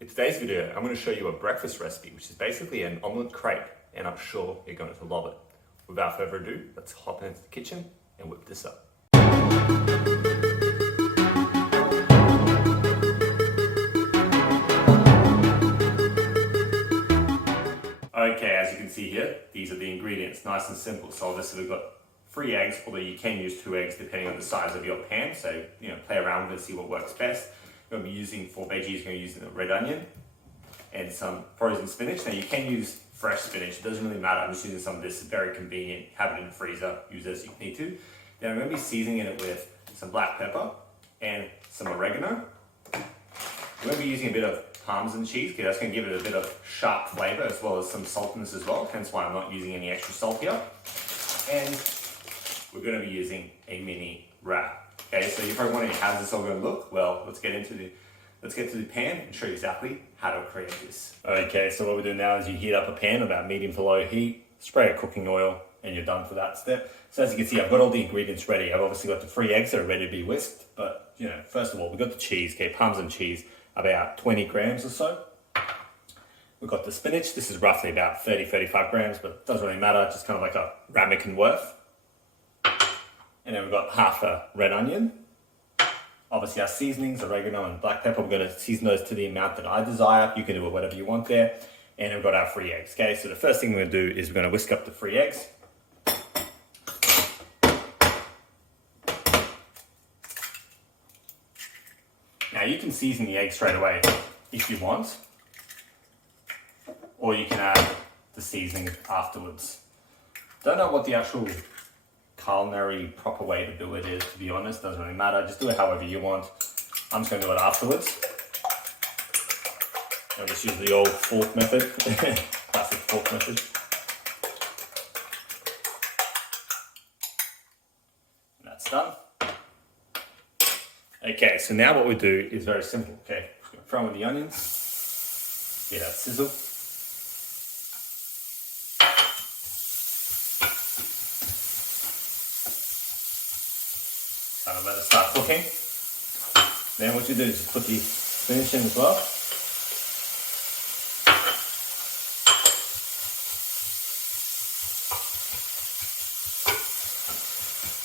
In today's video, I'm going to show you a breakfast recipe, which is basically an omelette crepe, and I'm sure you're going to love it. Without further ado, let's hop into the kitchen and whip this up. Okay, as you can see here, these are the ingredients, nice and simple. So obviously we've got 3 eggs, although you can use 2 eggs depending on the size of your pan. So, play around with it and see what works best. We're going to be using, for veggies, we're going to be using a red onion and some frozen spinach. Now you can use fresh spinach, it doesn't really matter. I'm just using some of this, it's very convenient. Have it in the freezer, use it as you need to. Then I'm going to be seasoning it with some black pepper and some oregano. We're going to be using a bit of Parmesan cheese, because that's going to give it a bit of sharp flavor as well as some saltiness as well, hence why I'm not using any extra salt here. And we're going to be using a mini wrap. Okay, so you're probably wondering how's this all going to look? Well, let's get to the pan and show you exactly how to create this. Okay, so what we do now is you heat up a pan about medium to low heat, spray a cooking oil, and you're done for that step. So as you can see, I've got all the ingredients ready. I've obviously got the 3 eggs that are ready to be whisked, but first of all, we've got the cheese, okay, Parmesan cheese, about 20 grams or so. We've got the spinach, this is roughly about 30-35 grams, but it doesn't really matter, just kind of like a ramekin worth. And then we've got half a red onion. Obviously our seasonings, oregano and black pepper, we're going to season those to the amount that I desire. You can do it whatever you want there. And we've got our 3 eggs, okay? So the first thing we're going to do is we're going to whisk up the 3 eggs. Now you can season the egg straight away if you want, or you can add the seasoning afterwards. Don't know what the actual culinary proper way to do it is, to be honest, doesn't really matter, just do it however you want. I'm just going to do it afterwards. I'll just use the old fork method, classic fork method. And that's done. Okay, so now what we do is very simple, okay? Just gonna throw in the onions, get that sizzle. Kind of let it start cooking. Then what you do is just put the spinach in as well.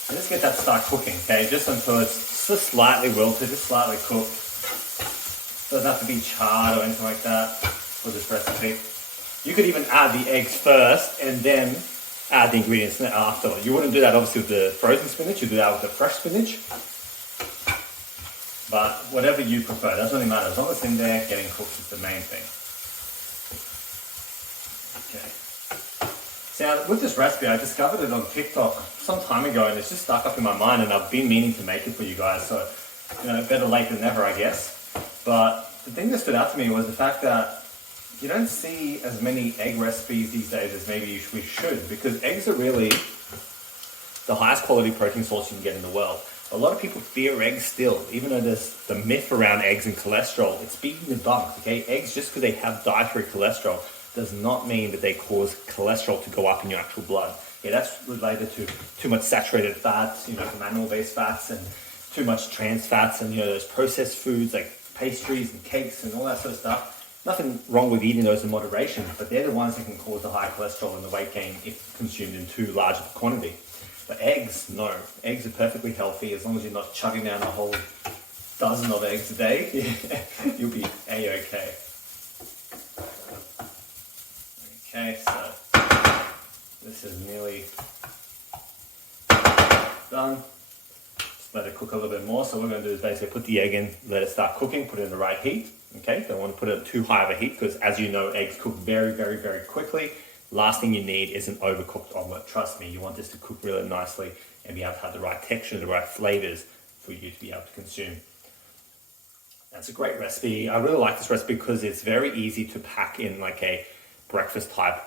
And just get that start cooking, okay? Just until it's just slightly wilted, just slightly cooked. Doesn't have to be charred or anything like that for this recipe. You could even add the eggs first and then add the ingredients after. You wouldn't do that obviously with the frozen spinach, you do that with the fresh spinach. But whatever you prefer, doesn't really matter. As long as it's in there, getting cooked is the main thing. Okay. So with this recipe, I discovered it on TikTok some time ago and it's just stuck up in my mind and I've been meaning to make it for you guys. So, better late than never, I guess. But the thing that stood out to me was the fact that you don't see as many egg recipes these days as maybe we should, because eggs are really the highest quality protein source you can get in the world. A lot of people fear eggs still, even though there's the myth around eggs and cholesterol. It's being debunked, okay? Eggs, just because they have dietary cholesterol, does not mean that they cause cholesterol to go up in your actual blood. Yeah, that's related to too much saturated fats, from animal-based fats, and too much trans fats, and those processed foods like pastries and cakes and all that sort of stuff. Nothing wrong with eating those in moderation, but they're the ones that can cause the high cholesterol and the weight gain if consumed in too large of a quantity. But eggs, no. Eggs are perfectly healthy as long as you're not chugging down a whole dozen of eggs a day. You'll be A-okay. Okay, so this is nearly done. Just let it cook a little bit more. So what we're going to do is basically put the egg in, let it start cooking, put it in the right heat. Okay, don't want to put it at too high of a heat because, as you know, eggs cook very, very, very quickly. Last thing you need is an overcooked omelette. Trust me, you want this to cook really nicely and be able to have the right texture, the right flavors for you to be able to consume. That's a great recipe. I really like this recipe because it's very easy to pack in like a breakfast type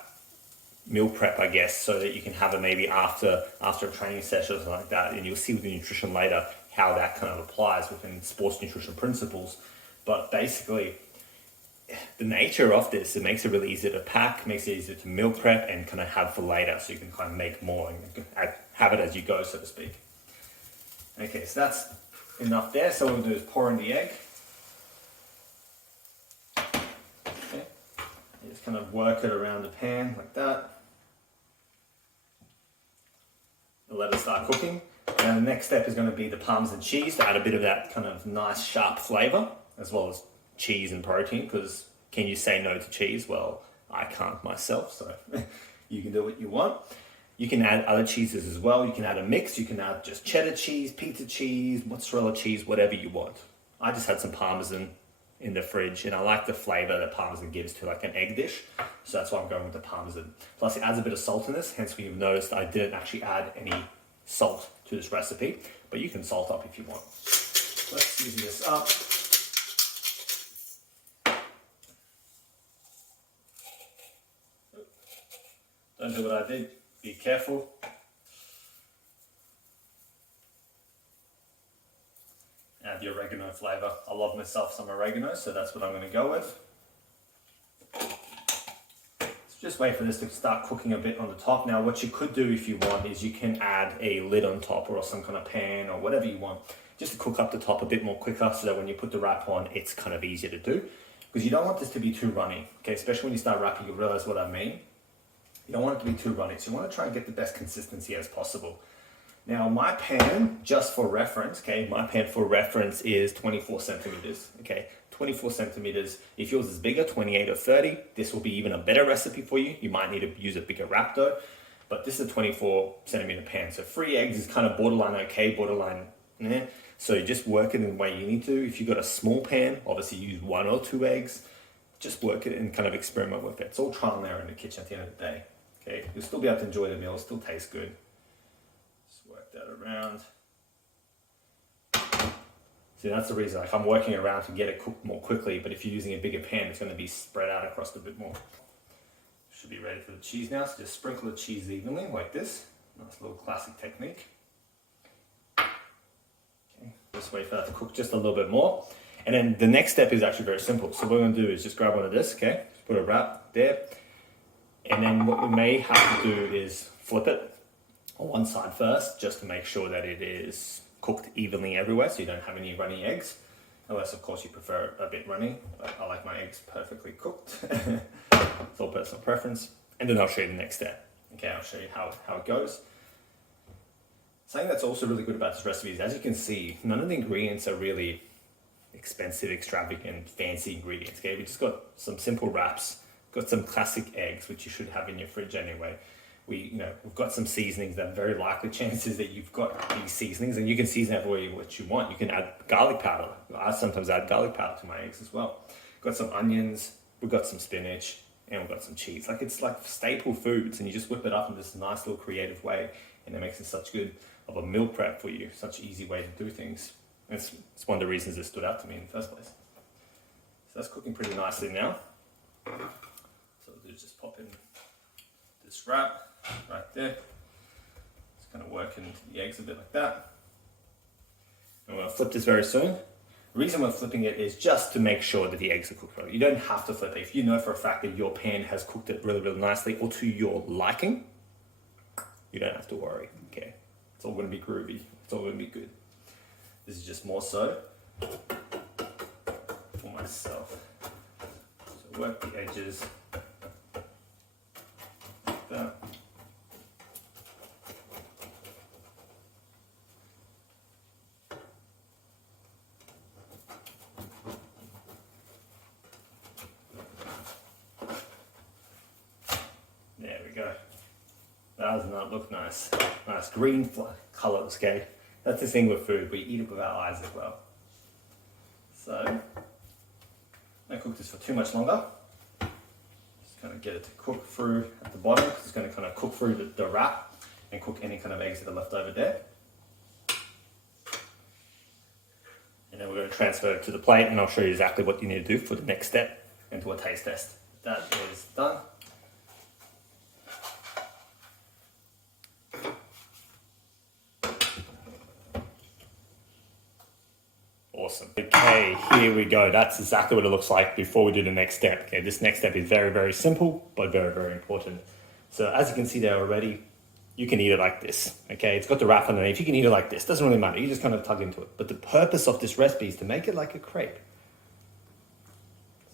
meal prep, I guess, so that you can have it maybe after a training session or something like that. And you'll see with the nutrition later how that kind of applies within sports nutrition principles. But basically, the nature of this, it makes it really easy to pack, makes it easy to meal prep and kind of have for later, so you can kind of make more and have it as you go, so to speak. Okay, so that's enough there. So what we'll do is pour in the egg. Just kind of work it around the pan like that. Let it start cooking. And the next step is going to be the Parmesan cheese to add a bit of that kind of nice sharp flavor, as well as cheese and protein, because can you say no to cheese? Well, I can't myself, so you can do what you want. You can add other cheeses as well. You can add a mix. You can add just cheddar cheese, pizza cheese, mozzarella cheese, whatever you want. I just had some Parmesan in the fridge, and I like the flavor that Parmesan gives to like an egg dish. So that's why I'm going with the Parmesan. Plus it adds a bit of saltiness, hence you've noticed I didn't actually add any salt to this recipe, but you can salt up if you want. Let's season this up. Don't do what I did, be careful. Add the oregano flavor. I love myself some oregano, so that's what I'm going to go with. Just wait for this to start cooking a bit on the top. Now what you could do if you want is you can add a lid on top or some kind of pan or whatever you want, just to cook up the top a bit more quicker, so that when you put the wrap on, it's kind of easier to do. Because you don't want this to be too runny, okay? Especially when you start wrapping, you'll realize what I mean. You don't want it to be too runny, so you want to try and get the best consistency as possible. Now my pan, just for reference, okay, my pan for reference is 24 centimeters, okay? 24 centimeters. If yours is bigger, 28 or 30, this will be even a better recipe for you. You might need to use a bigger wrap dough, but this is a 24 centimeter pan. So 3 eggs is kind of borderline okay, borderline eh. So you just work it in the way you need to. If you've got a small pan, obviously use 1 or 2 eggs. Just work it and kind of experiment with it. It's all trial and error in the kitchen at the end of the day. Okay, you'll still be able to enjoy the meal, it'll still taste good. Just work that around. See, that's the reason, like I'm working around to get it cooked more quickly, but if you're using a bigger pan, it's going to be spread out across a bit more. Should be ready for the cheese now, so just sprinkle the cheese evenly like this. Nice little classic technique. Okay, just wait for that to cook just a little bit more. And then the next step is actually very simple. So what we're going to do is just grab one of this, okay? Put a wrap there. And then what we may have to do is flip it on one side first, just to make sure that it is cooked evenly everywhere, so you don't have any runny eggs. Unless, of course, you prefer a bit runny. But I like my eggs perfectly cooked. It's all personal preference. And then I'll show you the next step. Okay, I'll show you how it goes. Something that's also really good about this recipe is, as you can see, none of the ingredients are really expensive, extravagant, fancy ingredients. Okay, we just got some simple wraps, got some classic eggs, which you should have in your fridge anyway. We've got some seasonings that are very likely chances that you've got these seasonings, and you can season everywhere what you want. You can add garlic powder. I sometimes add garlic powder to my eggs as well. Got some onions, we've got some spinach, and we've got some cheese. Like, it's like staple foods, and you just whip it up in this nice little creative way, and it makes it such good of a meal prep for you. Such an easy way to do things. It's one of the reasons it stood out to me in the first place. So that's cooking pretty nicely now. So we'll just pop in this wrap right there. Just kind of work into the eggs a bit like that. And we're going to flip this very soon. The reason we're flipping it is just to make sure that the eggs are cooked right. You don't have to flip it. If you know for a fact that your pan has cooked it really, really nicely or to your liking, you don't have to worry, okay? It's all going to be groovy. It's all going to be good. This is just more so for myself. So work the edges like that. There we go. That does not look nice. Nice green colours, okay? That's the thing with food, we eat it with our eyes as well. So, don't cook this for too much longer. Just kind of get it to cook through at the bottom, because it's going to kind of cook through the wrap and cook any kind of eggs that are left over there. And then we're going to transfer it to the plate, and I'll show you exactly what you need to do for the next step and do a taste test. That is done. Awesome. Okay, here we go. That's exactly what it looks like before we do the next step. Okay, this next step is very, very simple, but very, very important. So as you can see there already, you can eat it like this. Okay, it's got the wrap underneath. You can eat it like this. Doesn't really matter. You just kind of tug into it. But the purpose of this recipe is to make it like a crepe.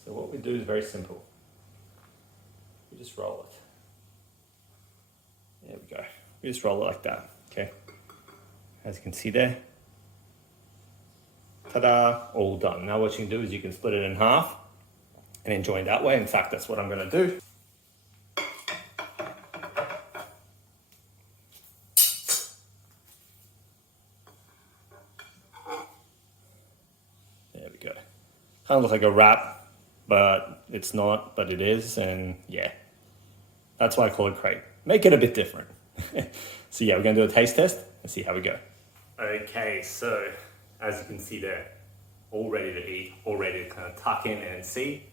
So what we do is very simple. we just roll it. There we go. We just roll it like that, okay? As you can see there. Ta-da, all done. Now what you can do is you can split it in half and enjoy it that way. In fact, that's what I'm gonna do. There we go. Kind of looks like a wrap, but it's not, but it is, and yeah. That's why I call it crepe. Make it a bit different. So yeah, we're gonna do a taste test and see how we go. Okay, so as you can see there, all ready to eat, all ready to kind of tuck in and see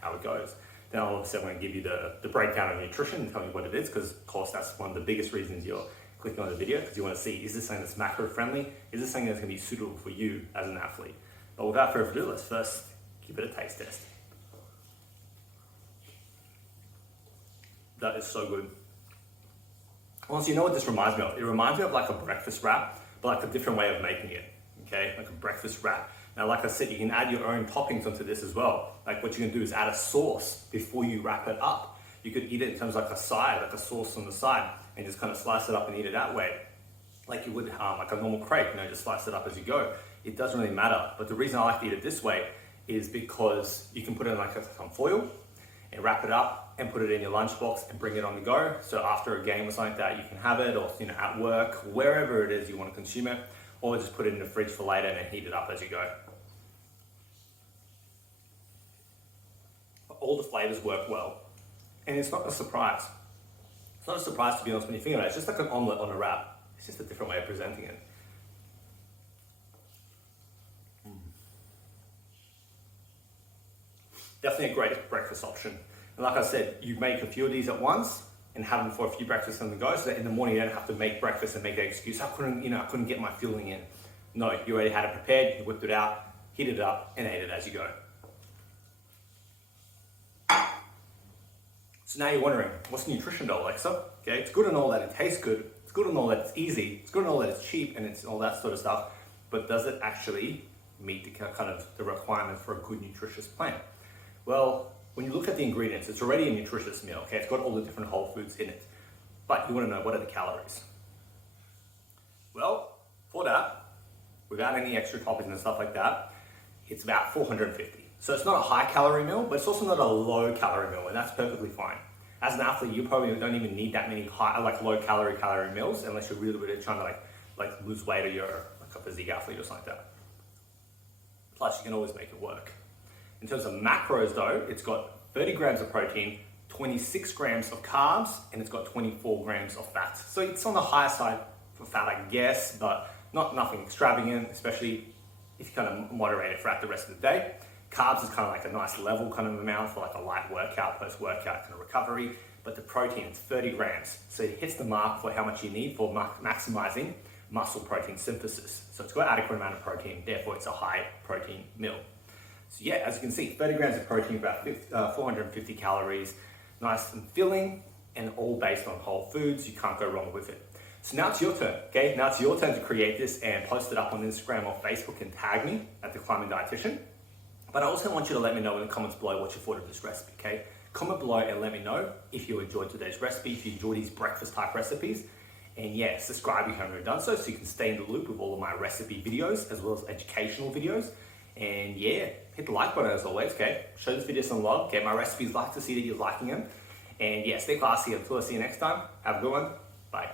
how it goes. Then all of a sudden I'm gonna give you the breakdown of nutrition and tell you what it is, because of course that's one of the biggest reasons you're clicking on the video, because you wanna see, is this something that's macro friendly? Is this something that's gonna be suitable for you as an athlete? But without further ado, let's first give it a taste test. That is so good. Honestly, you know what this reminds me of? It reminds me of like a breakfast wrap, but like a different way of making it, okay? Like a breakfast wrap. Now, like I said, you can add your own toppings onto this as well. Like what you can do is add a sauce before you wrap it up. You could eat it in terms of like a side, like a sauce on the side, and just kind of slice it up and eat it that way. Like you would like a normal crepe, you know, just slice it up as you go. It doesn't really matter. But the reason I like to eat it this way is because you can put it in like some foil and wrap it up and put it in your lunchbox and bring it on the go. So after a game or something like that, you can have it, or you know, at work, wherever it is you want to consume it, or just put it in the fridge for later and then heat it up as you go. All the flavors work well, and it's not a surprise. It's not a surprise, to be honest, when you think about it. It's just like an omelette on a wrap. It's just a different way of presenting it. Definitely a great breakfast option. And like I said, you make a few of these at once and have them for a few breakfasts on the go, so that in the morning you don't have to make breakfast and make an excuse. I couldn't get my fueling in. No, you already had it prepared, you whipped it out, heated it up, and ate it as you go. So now you're wondering, what's the nutrition though, Alexa? Okay, it's good and all that it tastes good. It's good and all that it's easy. It's good and all that it's cheap and it's all that sort of stuff. But does it actually meet the kind of the requirement for a good nutritious plan? Well, when you look at the ingredients, it's already a nutritious meal, okay? It's got all the different whole foods in it. But you want to know, what are the calories? Well, for that, without any extra toppings and stuff like that, it's about 450. So it's not a high calorie meal, but it's also not a low calorie meal, and that's perfectly fine. As an athlete, you probably don't even need that many low calorie meals unless you're really trying to like lose weight, or you're like a physique athlete or something like that. Plus, you can always make it work. In terms of macros though, it's got 30 grams of protein, 26 grams of carbs, and it's got 24 grams of fat. So it's on the higher side for fat, I guess, but nothing extravagant, especially if you kind of moderate it throughout the rest of the day. Carbs is kind of like a nice level kind of amount for like a light workout, post-workout kind of recovery, but the protein is 30 grams. So it hits the mark for how much you need for maximizing muscle protein synthesis. So it's got adequate amount of protein, therefore it's a high protein meal. So yeah, as you can see, 30 grams of protein, about 450 calories, nice and filling, and all based on whole foods. You can't go wrong with it. So now it's your turn, okay? Now it's your turn to create this and post it up on Instagram or Facebook and tag me at The Climbing Dietitian. But I also want you to let me know in the comments below what you thought of this recipe, okay? Comment below and let me know if you enjoyed today's recipe, if you enjoy these breakfast type recipes. And yeah, subscribe if you haven't already done so you can stay in the loop with all of my recipe videos as well as educational videos. And yeah, hit the like button as always, okay? Show this video some love, okay? My recipes like to see that you're liking them. And yeah, stay classy. Until I see you next time, have a good one. Bye.